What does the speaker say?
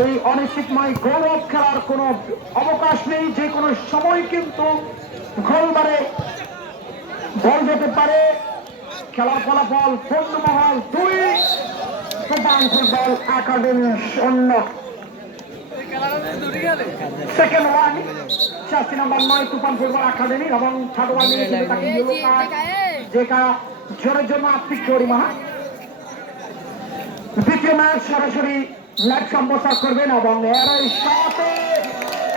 এই অনিশ্চিতময় গৌরব খেলার কোন অবকাশ নেই যে কোনো সময় কিন্তু গোলবারে বল যেতে পারে খেলার ফলাফল পণ্যমহল দুই সুপান ফুটবল একাডেমি শূন্য সেকেন্ড ওয়ান নাম্বার নয় ফুটবল এবং যেটা জন্য দ্বিতীয় ম্যাচ সরাসরি প্ল্যাটফর্ম প্রচার করবেন এবং এর সাথে